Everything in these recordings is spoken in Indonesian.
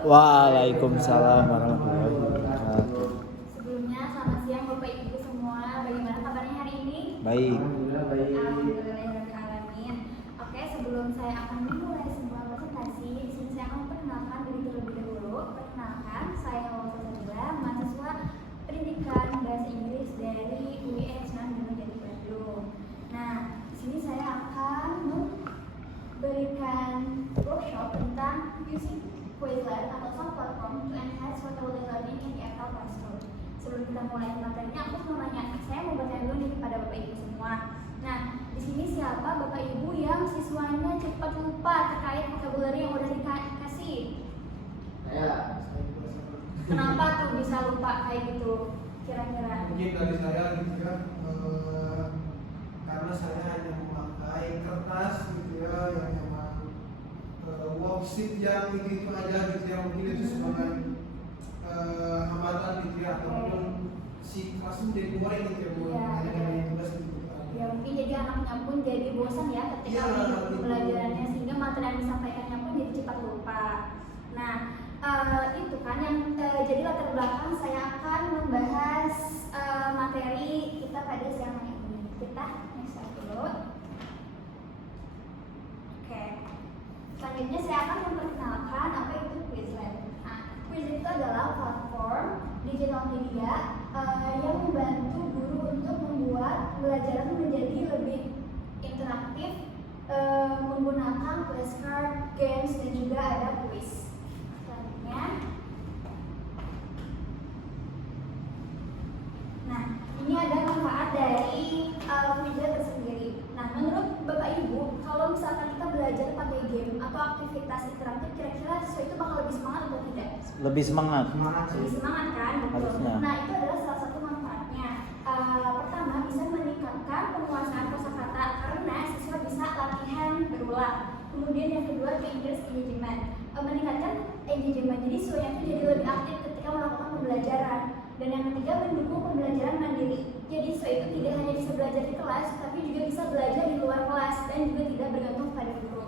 Waalaikumsalam warahmatullahi wabarakatuh. Sebelumnya selamat siang Bapak Ibu semua. Bagaimana kabarnya hari ini? Baik. Alhamdulillahirobbilalamin. Oke, sebelum saya akan memulai sebuah presentasi, di sini saya akan memperkenalkan diri terlebih dahulu. Perkenalkan, saya Hawa Sadila, mahasiswa Pendidikan Bahasa Inggris dari UIN Sunan Jati Bandung. Nah, di sini saya akan memberikan workshop tentang using Quizlet atau soft platform to enhance vocabulary learning in the FL classroom. Sebelum kita mulai materinya, aku mau nanya, saya mau bertanya dulu nih kepada Bapak Ibu semua. Nah, di sini siapa Bapak Ibu yang siswanya cepat lupa terkait vocabulary yang udah dikasih? Saya. Kenapa tuh bisa lupa kayak gitu? Kira-kira? Mungkin dari saya gitu ya, karena saya hanya memakai kertas gitu ya, yang memang worksheet yang itu aja gitu ya, mungkin itu sebagai hambatan gitu ya, ataupun si kelas jadi boring gitu ya, hanya tugas gitu. Ya mungkin jadi anaknya pun jadi bosan ya ketika mengikuti pelajarannya, sehingga materi yang disampaikannya pun jadi cepat lupa. Nah, itu kan yang jadi latar belakang saya akan membahas materi kita pada siang hari ini. Kita next slide dulu. Oke. Selanjutnya saya akan memperkenalkan apa itu Quizlet. Nah, Quizlet itu adalah platform digital media yang membantu guru untuk membuat pembelajaran menjadi lebih interaktif menggunakan flashcard, games, dan juga ada quiz. Selanjutnya, nah ini ada manfaat dari Quizlet tersendiri. Nah, menurut Bapak Ibu, kalau misalkan kita belajar pakai game atau aktivitas interaktif, kira-kira siswa itu bakal lebih semangat atau tidak? Lebih semangat. Lebih semangat kan? Betul. Harusnya. Nah, itu adalah salah satu manfaatnya. Pertama, bisa meningkatkan penguasaan kosakata karena siswa bisa latihan berulang. Kemudian yang kedua, increase engagement, meningkatkan engagement. Jadi siswa itu jadi lebih aktif ketika melakukan pembelajaran. Dan yang ketiga, mendukung pembelajaran mandiri. Jadi siswa itu tidak hanya bisa belajar di kelas, tapi juga bisa belajar di luar kelas dan juga tidak bergantung pada guru.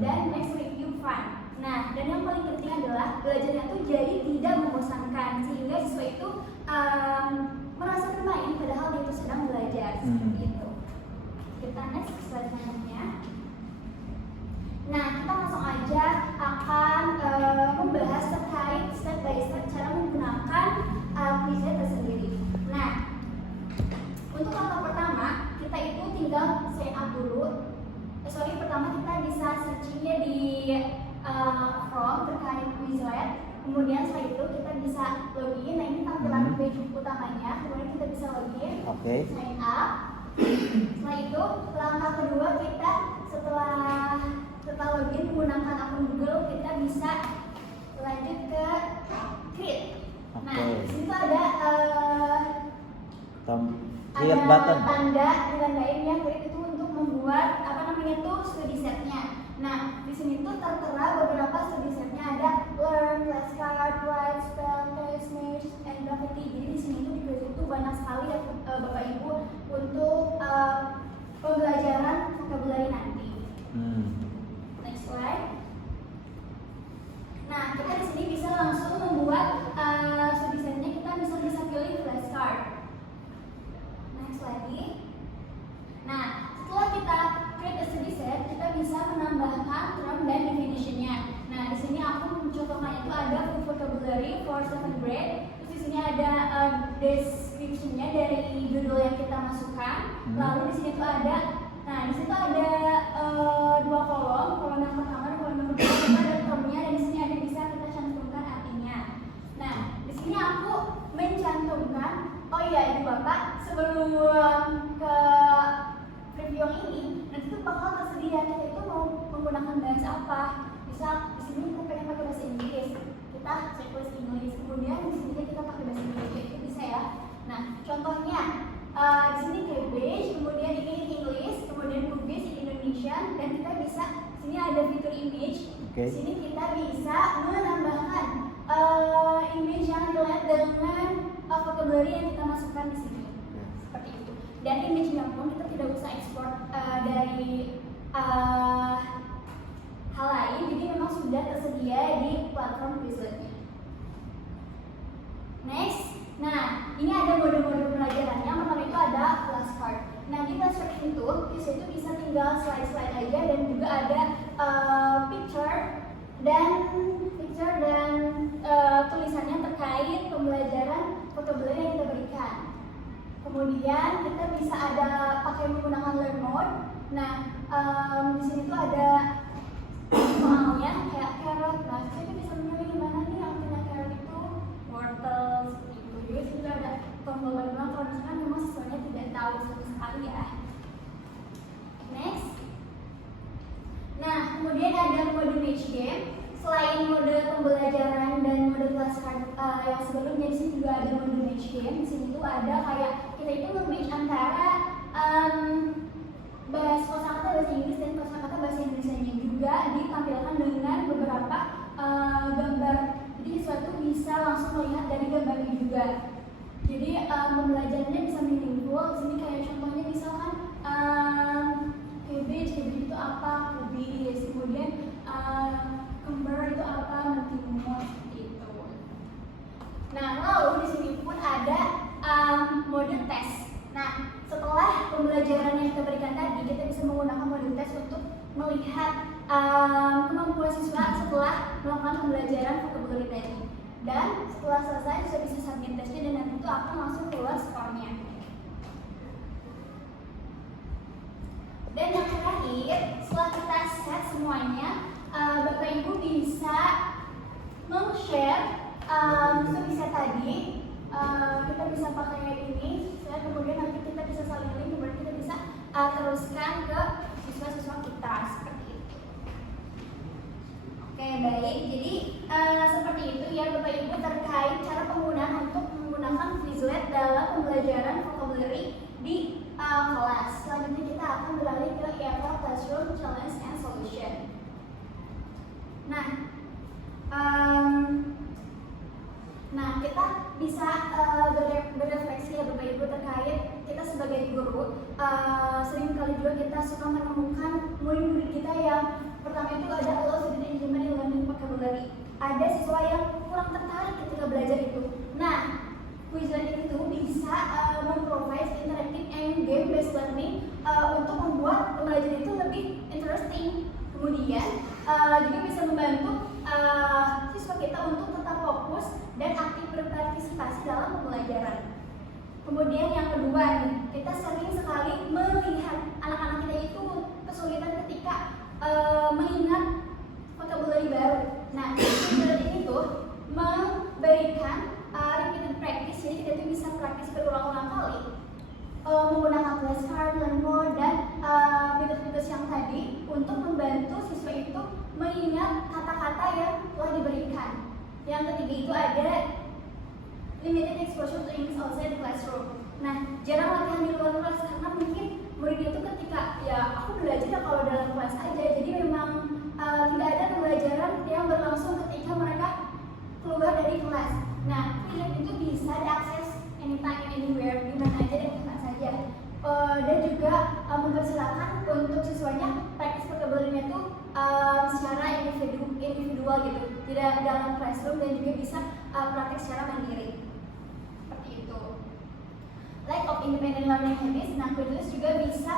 Dan next, review fun. Nah, dan yang paling penting adalah belajarnya itu jadi tidak membosankan, sehingga siswa itu merasa bermain padahal dia itu sedang belajar. Seperti itu. Kita next slide selanjutnya. Nah, kita langsung aja akan membahas terkait step by step cara menggunakan Quizlet tersendiri. Nah, untuk langkah pertama, kita itu tinggal sign up dulu. Pertama kita bisa searchingnya di Chrome terkait Quizlet. Kemudian setelah itu kita bisa login. Nah, ini tampilan page utamanya. Kemudian kita bisa login, sign up. Setelah itu langkah kedua kita setelah login menggunakan akun Google, kita bisa lanjut ke create. Nah, di situ ada create button. Tanda ditandain ya create itu untuk membuat studi setnya. Nah, di sini tuh tertera beberapa studi setnya, ada learn, flashcard, write, spell, test, match, and graffiti. Jadi di sini tuh di create itu banyak sekali ya Bapak Ibu untuk pembelajaran vocabulary nanti. Next slide. Nah, kita di sini bisa langsung membuat studi setnya. Kita bisa pilih flashcard. Next lagi. Nah, setelah kita create a study set, kita bisa menambahkan term dan definition-nya. Nah, di sini aku mencontohkan itu ada full vocabulary for 7th grade. Terus di sini ada description-nya dari judul yang kita masukkan. Lalu di sini tuh ada, di situ ada dua kolom yang pertama dan kolom yang kedua kita ada termnya, dan di sini ada bisa kita cantumkan artinya. Nah, di sini aku mencantumkan, oh iya Ibu Bapak, sebelum ke review yang ini, nanti tuh bakal tersedia kita itu mau menggunakan bahasa apa. Bisa di sini kita pengen pakai bahasa Inggris, kita checklist Inggris. Kemudian di sini kita pakai bahasa Inggris, itu bisa ya. Nah, contohnya di sini cabbage, kemudian ini English, kemudian cookies in Indonesian, dan kita bisa di sini ada fitur image. Di sini kita bisa menambahkan image yang relate dengan vocabulary yang kita masukkan di sini. Seperti itu. Dan image-nya pun kita tidak usah ekspor dari hal lain, jadi memang sudah tersedia tersedia di platform Quizlet-nya. Next, nah ini ada mode-mode pelajaran. Yang pertama itu ada flashcard. Nah di flashcard itu bisa tinggal slide-slide aja dan juga ada picture dan tulisannya terkait pembelajaran vocabulary yang kita berikan. Kemudian kita bisa ada pakai menggunakan learn mode. Nah di sini tuh ada soalnya kayak carrot. Nah kita bisa memilih mana nih yang punya carrot itu wortel seperti itu. Jadi sudah ada tombol background kalau misalkan memang siswanya tidak tahu sama sekali ya. Next. Nah kemudian ada mode match game. Selain mode pembelajaran dan mode flashcard yang sebelumnya, di sini juga ada mode match game. Di sini tuh ada kayak kita itu nge-match antara kosakata bahasa Inggris dan kosakata bahasa Indonesianya juga ditampilkan dengan beberapa gambar. Jadi sesuatu bisa langsung melihat dari gambarnya juga. Jadi pembelajarannya bisa meaningful. Di sini kayak contohnya misalkan cabbage itu apa, kubis, kemudian kembar itu apa, mentimun seperti itu. Nah lalu di sini pun ada mode tes. Nah setelah pembelajaran yang kita berikan tadi, kita bisa menggunakan mode tes untuk melihat kemampuan siswa setelah melakukan pembelajaran vocabulary tadi. Dan setelah selesai sudah bisa submit tesnya dan nanti itu akan langsung keluar skornya. Dan yang terakhir, setelah kita set semuanya, Bapak Ibu bisa meng-share bisa tadi. Kita bisa pakai ini, kemudian nanti kita bisa saling link, kemudian kita bisa teruskan ke siswa-siswa kita seperti itu. Oke baik, jadi seperti itu ya Bapak Ibu terkait cara penggunaan untuk menggunakan Quizlet dalam pembelajaran vocabulary di kelas. Selanjutnya kita akan beralih ke EFL Classroom Challenge and Solution. Nah, kita bisa berefleksi ya Bapak Ibu terkait kita sebagai guru. Sering kali juga kita suka menemukan murid-murid kita yang pertama itu ada low student engagement in learning vocabulary. Ada siswa yang kurang tertarik ketika belajar itu. Nah, Quizlet itu bisa memprovide interactive and game-based learning untuk membuat pembelajaran itu lebih interesting. Kemudian juga bisa membantu siswa kita untuk tetap fokus dan aktif berpartisipasi dalam pembelajaran. Kemudian yang kedua nih, kita sering sekali melihat anak-anak kita itu kesulitan ketika mengingat vocabulary baru. Nah, Quizlet ini tuh memberikan repeated practice, jadi kita tuh bisa praktis berulang-ulang kali menggunakan flashcard, learn mode, dan fitur-fitur yang tadi untuk membantu siswa itu mengingat kata-kata yang telah diberikan. Yang ketiga itu ada limited exposure to English outside the classroom. Nah, jarang latihan di luar kelas karena mungkin murid itu ketika ya aku belajar kalau dalam kelas aja, jadi memang tidak ada pembelajaran yang berlangsung ketika mereka keluar dari kelas. Nah, Quizlet itu bisa diakses anytime, anywhere, di mana aja dan kapan saja. Dan juga mempersilakan untuk siswanya praktis vocabulary-nya itu secara individual gitu, tidak dalam classroom, dan juga bisa praktek secara mandiri. Seperti itu. Lack of independent learning habits, nah Quizlet juga bisa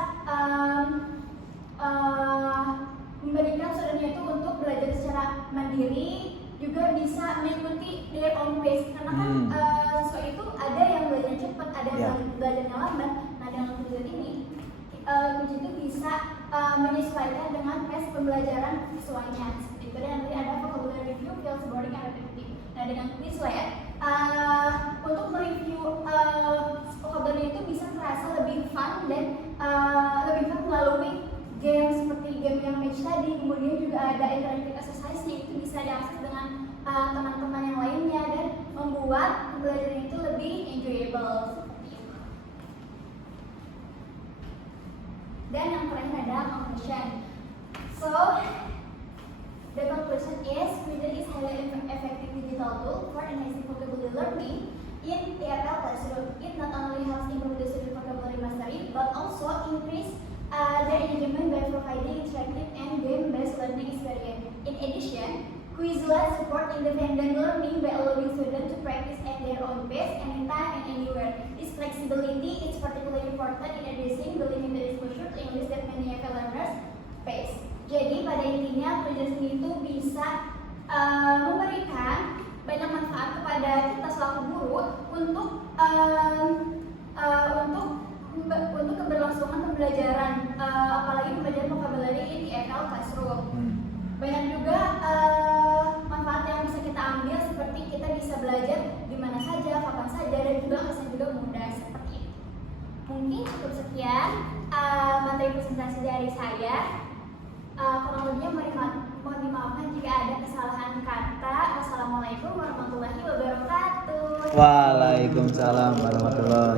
memberikan studentnya itu untuk belajar secara mandiri, juga bisa mengikuti their own pace, karena kan siswa itu ada yang belajar cepat, ada yang belajar lambat. Nah dengan Quizlet ini Quizlet itu bisa menyesuaikan dengan pace pembelajaran siswanya. Seperti itu. Dan nanti ada vocabulary review, feels boring and repetitive. Nah dengan Quizlet untuk mereview vocabulary itu bisa terasa lebih fun dan lebih fun melalui game seperti game yang match tadi. Kemudian juga ada interactive exercise-nya, itu bisa diakses dengan teman-teman yang lainnya dan membuat pembelajaran itu lebih enjoyable seperti itu. Dan yang terakhir ada conclusion. So, the conclusion is Quizlet is highly effective digital tool for enhancing vocabulary learning in EFL classroom. It not only helps improve the student vocabulary mastery, but also increase their engagement by providing interactive and game-based learning experience. In addition, Quizlet support independent learning by allowing students to practice at their own pace, anytime and anywhere. This flexibility is particularly important in addressing the limited exposure to English that many FL learners face. Jadi pada intinya Quizlet sendiri itu bisa memberikan banyak manfaat kepada kita selaku guru untuk keberlangsungan pembelajaran, apalagi pembelajaran vocabulary in EFL Classroom. Banyak juga manfaat yang bisa kita ambil, seperti kita bisa belajar di mana saja, kapan saja, dan juga kesan juga mudah seperti itu. Mungkin cukup sekian materi presentasi dari saya. Kurang lebihnya mohon dimaafkan jika ada kesalahan kata. Wassalamualaikum warahmatullahi wabarakatuh. Waalaikumsalam warahmatullahi